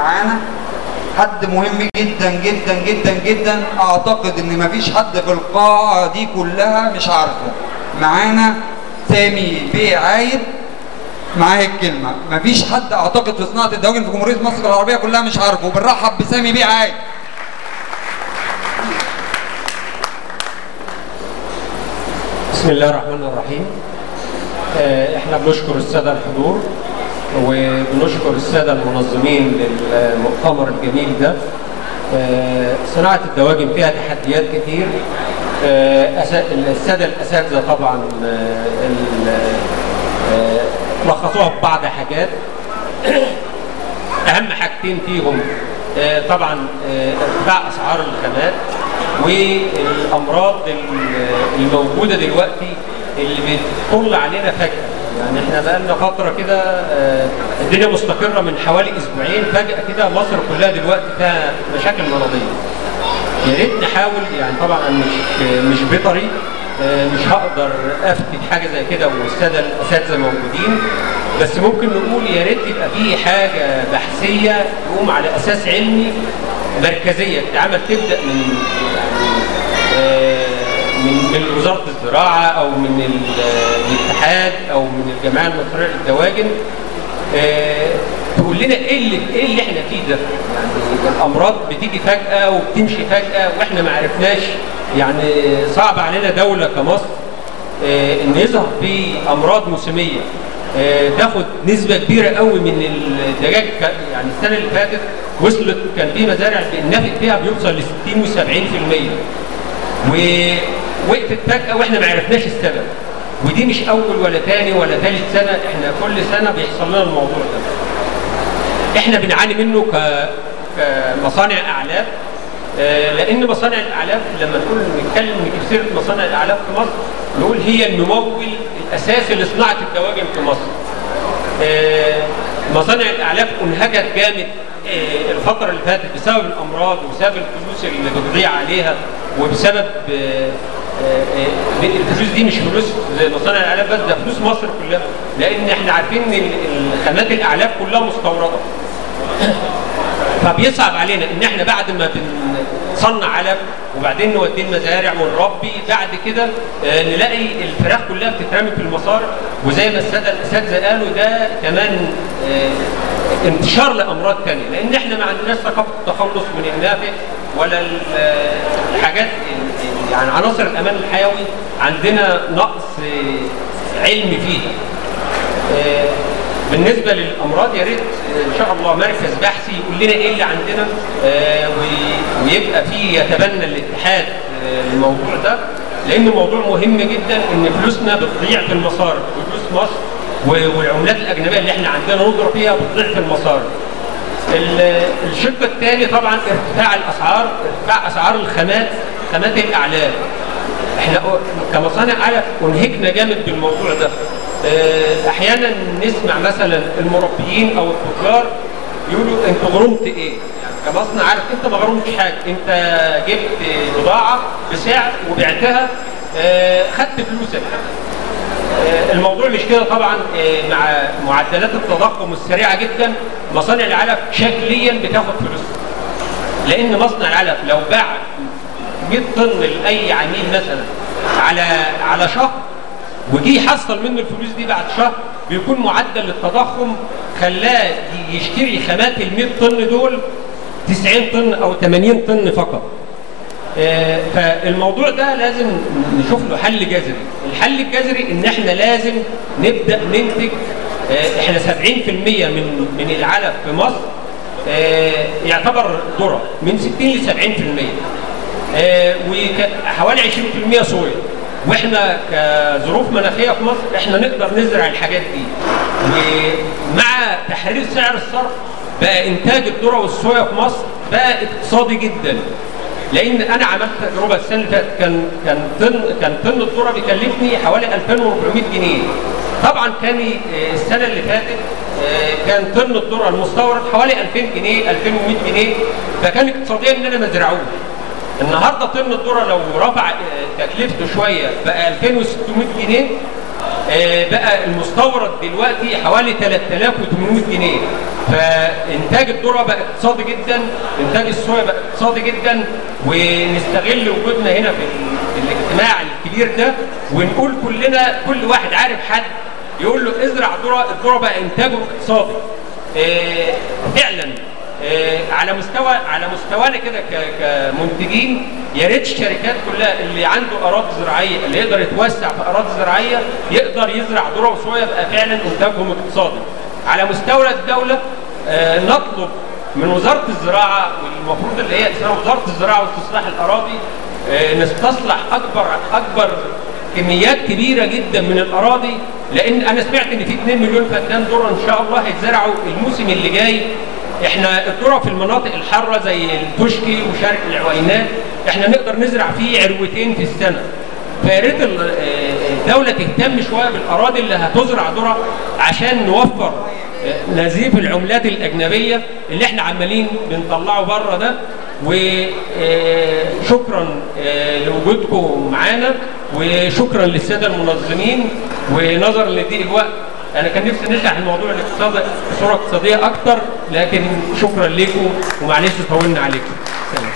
معانا حد مهم جدا جدا جدا جدا، اعتقد ان مفيش حد في القاعه دي كلها مش عارفه. معانا سامي بيه عايد، معاه الكلمه. مفيش حد اعتقد في صناعه الدواجن في جمهوريه مصر العربيه كلها مش عارفه. بنرحب بسامي بيه عايد. بسم الله الرحمن الرحيم. احنا بنشكر الساده الحضور وبنشكر الساده المنظمين للمؤتمر الجميل ده. صناعه الدواجن فيها تحديات كتير. الساده الاساتذه طبعا لخصوها في بعض حاجات. اهم حاجتين فيهم طبعا ارتفاع اسعار الخامات والامراض الموجوده دلوقتي اللي بتطل علينا فجاه. يعني احنا بقالنا فتره كده الدنيا مستقره من حوالي اسبوعين، فجاه كده مصر كلها دلوقتي فيها مشاكل مرضيه. يا ريت نحاول، يعني طبعا مش بيطري، مش هقدر افتي حاجه زي كده والساده الاساتذه موجودين، بس ممكن نقول يا ريت يبقى في حاجه بحثيه تقوم على اساس علمي مركزيه تتعمل، تبدا من وزاره الزراعه او من الاتحاد او من الجمعيه المصريه للدواجن، تقول لنا ايه اللي احنا فيه ده. يعني الامراض بتيجي فجاه وبتمشي فجاه واحنا ما عرفناش. يعني صعب علينا دوله كمصر ان يظهر في امراض موسميه تاخد نسبه كبيره قوي من الدجاج. يعني السنه اللي فاتت وصلت، كان في مزارع الناتج فيها بيوصل ل 60 و70%، ووقفت فجاه واحنا ما عرفناش السبب. ودي مش اول ولا ثاني ولا ثالث سنه، احنا كل سنه بيحصل لنا الموضوع ده. احنا بنعاني منه كمصانع اعلاف، لان مصانع الاعلاف لما نتكلم نجيب سيره مصانع الاعلاف في مصر نقول هي الممول الاساسي لصناعه الدواجن في مصر. مصانع الاعلاف انهكت جامد الفتره اللي فاتت بسبب الامراض وبسبب الفلوس اللي بتضيع عليها، وبسبب الفلوس دي مش فلوس مصانع الاعلاف بس، ده فلوس مصر كلها، لان احنا عارفين ان خامات الاعلاف كلها مستورده. فبيصعب علينا ان احنا بعد ما بنصنع علف وبعدين نوديه المزارع ونربي، بعد كده نلاقي الفراخ كلها بتترمي في المصارع، وزي ما الساده الاساتذه قالوا ده كمان انتشار لامراض ثانيه، لان احنا ما عندناش ثقافه التخلص من النافع ولا الحاجات، يعني عناصر الامان الحيوي عندنا نقص علمي فيها. بالنسبه للامراض يا ريت ان شاء الله مركز بحثي يقول لنا ايه اللي عندنا، ويبقى فيه يتبنى الاتحاد الموضوع ده، لان موضوع مهم جدا ان فلوسنا بتضيع في المصارف، فلوس مصر والعملات الاجنبيه اللي احنا عندنا ندرة فيها بتضيع في المصارف. الشق الثاني طبعا ارتفاع الاسعار، ارتفاع اسعار خامات الاعلاف. احنا كمصانع علف انهكنا جامد بالموضوع ده. احيانا نسمع مثلا المربيين او التجار يقولوا انت غرمت ايه؟ يعني كمصنع عارف انت ما غرمتش حاجه، انت جبت بضاعه بسعر وبعتها خدت فلوسك. الموضوع مش كده طبعا. مع معدلات التضخم السريعه جدا مصانع العلف شكليا بتاخد فلوسها، لان مصنع العلف لو باع 100 طن لاي عميل مثلا على شهر وجي يحصل منه الفلوس دي بعد شهر، بيكون معدل التضخم خلاه يشتري خامات ال 100 طن دول 90 طن او 80 طن فقط. فالموضوع ده لازم نشوف له حل جذري. الحل الجذري ان احنا لازم نبدا ننتج. احنا 70% من العلف في مصر يعتبر ذره، من 60 ل 70%، وحوالي 20% صويا. واحنا كظروف مناخيه في مصر احنا نقدر نزرع الحاجات دي، ومع تحرير سعر الصرف بقى انتاج الذره والصويا في مصر بقى اقتصادي جدا. لان انا عملت تجربه السنه اللي فاتت، كان طن الذره بيكلفني حوالي 2400 جنيه. طبعا كان السنه اللي فاتت كان طن الذره المستورد حوالي 2000 جنيه 2100 جنيه، فكان اقتصاديا ان انا ما ازرعوش. النهارده طن الذره لو رفع تكلفته شويه بقى 2600 جنيه، بقى المستورد دلوقتي حوالي 3800 جنيه. فانتاج الذره بقى اقتصادي جدا، انتاج الصويا بقى اقتصادي جدا، ونستغل وجودنا هنا في الاجتماع الكبير ده ونقول كلنا، كل واحد عارف حد يقول له ازرع ذره، الذره بقى انتاجه اقتصادي. فعلا على مستوانا كده كمنتجين، يا ريت الشركات كلها اللي عنده اراضي زراعيه اللي يقدر يتوسع في اراضي زراعيه يقدر يزرع ذره وصويا، يبقى فعلا انتاجهم اقتصادي. على مستوى الدوله نطلب من وزاره الزراعه، والمفروض اللي هي اسمها وزاره الزراعه واستصلاح الاراضي، نستصلح اكبر كميات كبيره جدا من الاراضي، لان انا سمعت ان في 2 مليون فدان ذره ان شاء الله هيتزرعوا الموسم اللي جاي. احنا الذره في المناطق الحاره زي التشكي وشرق العوينات احنا نقدر نزرع فيه عروتين في السنه. فيا ريت الدوله تهتم شويه بالاراضي اللي هتزرع ذره عشان نوفر نزيف العملات الاجنبيه اللي احنا عمالين بنطلعه بره ده. وشكرا لوجودكم معانا، وشكرا للساده المنظمين. ونظرا لضيق الوقت انا كان نفسي نشرح الموضوع الاقتصادي بصوره اقتصاديه اكتر، لكن شكرا لكم ومعلش طولنا عليكم. سلام.